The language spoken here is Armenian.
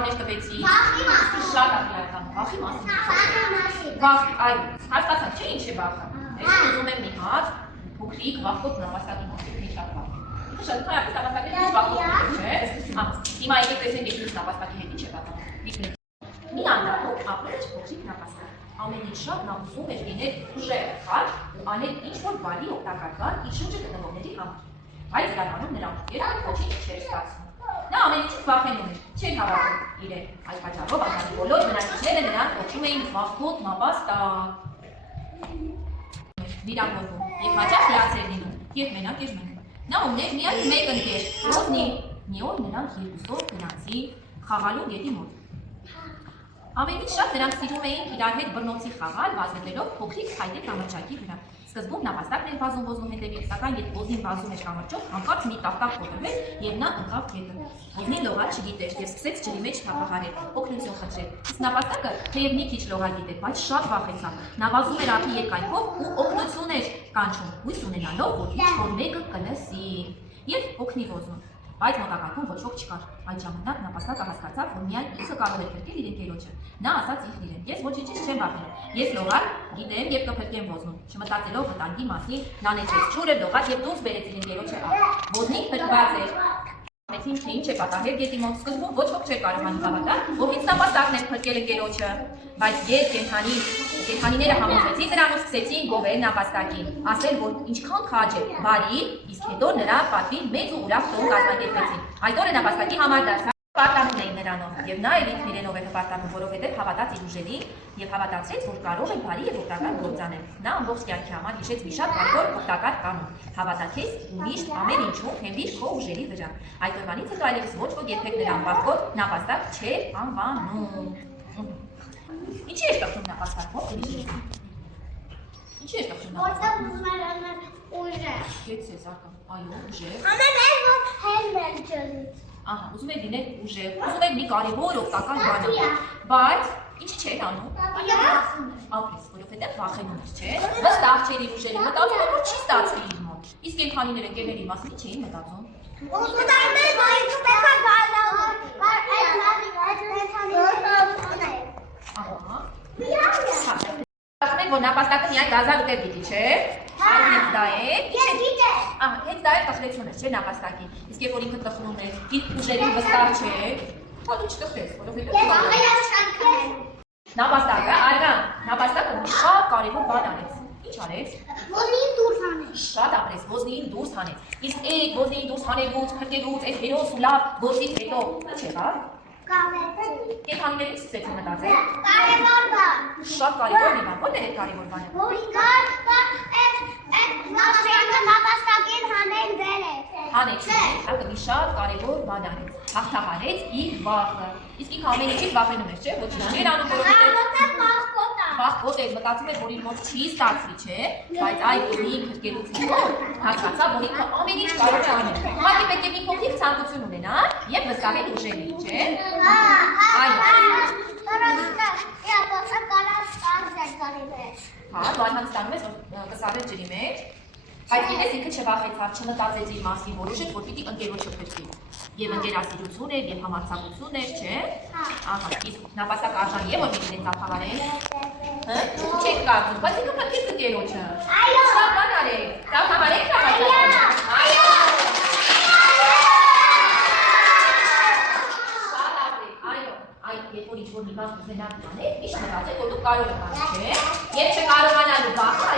նկարներ տվեցի։ Շատ ակնարկան, վախի մասին։ Վախ, այո, հասկացա, չէ՞ ինչ է վախը։ Ես ուզում եմ մի հատ փոքրիկ վախկոտ նամաստակի մասին մի շատ վախ։ Շատ քայլի նամաստակի ինչ վախկոտ չէ։ Հիմա եկեք տեսնենք ինչ նամաստակի հետ ինչ է պատահում։ Մի անդամով ապրել էր փոքրիկ նամաստակ։ Ամենից շատ նա ուզում էր լինել ուժեղ, խաչ ու անել ինչ-որ բարի օգտակար բան իր շուրջը գտնվողների համար։ Բայց իրականում նրան երբեք ոչինչ չէր ստացվում։ Նա ամենից վախենում էր, չէր հավատում իրեն։ Այս պատճառով աշխարհի բոլոր բնակիչները նրան կոչում էին վախկոտ նապաստակ։ Վիրավորվում եւ հաճախ լացեր լինում, երբ մենակ էր մնում։ Նա ուներ միայն մեկ ընկեր, Ռոզնի։ Մի օր նրանք երկուսով գնացին խաղալու գետի մոտ։ Ամենից շատ նրանք սիրում էին իրար հետ բռնոցի խաղալ, վազվետելով փոքրիկ փայտե կամրջակի վրա։ Սկզբում նապաստակն էր վազում ոզնում հետևից, սակայն երբ ոզնին վազում էր կամրջով, հանկարծ մի տախտակ կոտրվեց եւ նա ընկավ գետը։ Ոզնին լողալ չգիտեր եւ սկսեց ջրի մեջ թափահարել, օգնություն խնդրել։ Իսկ նապաստակը թեև մի քիչ լողալ գիտեր, բայց շատ վախեցավ։ Նա վազում էր ափի երկայնքով ու օգնություն էր կանչում, հույս ունենալով, որ ինչ-որ մեկը կլսի եւ օգնի ոզնում։ Բայց մոտակայքում ոչ ոք չկար։ Այդ ժամանակ նապաստակը հասկացավ, որ միայն ինքը կարող էր փրկել իր ընկերոջը։ Նա ասաց ինքն իրեն. «Ես ոչինչից չեմ վախենում։ Ես լողալ գիտեմ եւ կփրկեմ ոզնում»։ Չմտածելով վտանգի մասին, նա նետվեց ջուրը, լողաց եւ դուրս բերեց իր ընկերոջը ափ։ Ոզնին փրկված էր։ Տեսին թե ինչ է պատահել գետի մոտ։ Սկզբում ոչ ոք չէր կարողանում հավատալ, որ ինձ նապաստակն է փրկել ընկերոջը։ Բայց երբ կենդանիները համոզվեցին նրան ու սկսեցին գովել նապաստակին, ասել, որ ինչքան քաջ է, բարի, իսկ հետո նրա պատվին մեծ ու ուրախ տոն կազմակերպեցին։ Այդ օրը նապաստակի համար դարձավ պարտանում էին նրանով, եւ նա էլ ինքն իրենով էր հպարտանում, որովհետեւ հավատաց իր ուժերին եւ հավատացրեց, որ կարող է բարի եւ օգտակար գործ անել։ Նա ամբողջ կյանքի համար հիշեց մի շատ կարևոր օգտակար կանոն. հավատացես ու միշտ ամեն ինչում հենվիր քո ուժերի վրա։ Այդ օրվանից հետո այլևս ոչ ոք երբեք նրան վախկոտ նապաստակ չէր անվանում։ Ինչի՞ է տխրում նապաստակով։ Ինչի՞ է տխրում նապաստակով։ Ուժեղ։ Գեցե զակը, այո, ուժեղ։ Ամեն որ հելմել ջրից։ Ահա, ուզում եք լինել ուժեղ, ուզում եք մի կարևոր օգտակար բան անել, բայց ինչի՞ չէր անում։ Ապրես, որովհետև վախենում էր, չէ՞։ Վստահ չէր իր ուժերին, մտածում էր, որ չի ստացվի իր մոտ։ Իսկ կենդանիները ընկերների մասին չէին մտածում։ Ասում եք, որ նապաստակը միայն դազալ ուտել գիտի, չէ՞։ Այո, հենց դա է։ Ես գիտեմ։ Ահա, հենց դա է տխրությունը, չէ՞, նապաստակի։ Իսկ երբ որ ինքը տխրում է, իր ուժերին վստահ չէ, հա դու չտխրես, որովհետև նապաստակը, Արման, նապաստակը մի շատ կարևոր բան արեց։ Ինչ արեց։ Ոզնին դուրս հանեց։ Շատ ապրես, ոզնին դուրս հանեց։ Իսկ այդ ոզնին դուրս հանելուց, փրկելուց, այդ հերոս ու լավ գործից հետո ինչ եղավ։ Կենդանիներին սկսեցին մտածել։ Կարևոր բան։ Շատ կարևոր մի բան, ո՞ր է այդ կարևոր բանը։ Որ նապաստակին հանել բեր է։ Հանեց, ակը մի շատ կարևոր բան արեց։ Հաղթահարեց իր վախը։ Իսկ ինքը ամեն ինչից վախենում էր, չէ՞, ոչինչ չէր անում, որովհետև վախկոտ էր, մտածում էր, որ իր մոտ չի ստացվի, չէ՞, բայց այդ ինքն փրկելուց հետո հասկացավ, որ ինքը ամեն ինչ կարող է անել։ Ուղղակի պետք է մի փոքրիկ ցանկություն ունենա եւ վստահել ուժերին, չէ՞։ Հա, դու ստանում ես, որ կսավեր ջրի մեջ, բայց գիտես ինքը չվախեցավ, չմտածեց իր մասին, որոշեց, որ պիտի ընկերոջը փրկի։ Եվ ընկերասիրություն էր, եւ համարձակություն էր, չէ՞։ Ահա, իսկ նապաստակ արժան եւ որ իրեն ծափահարել։ Հա, չեք կարծում, բայց ինքը փրկեց ընկերոջը։ Այո։ Շատ բան արեց։ Ծափահարեք նապաստակը։ Այո։ Շատ ապրեք, այո։ Այդ երբ որ ինչ-որ մի բան կուզենաք անել, միշտ մտածեք, որ դուք կարող եք անել, չէ՞։ Երբ չկարողանալու վախը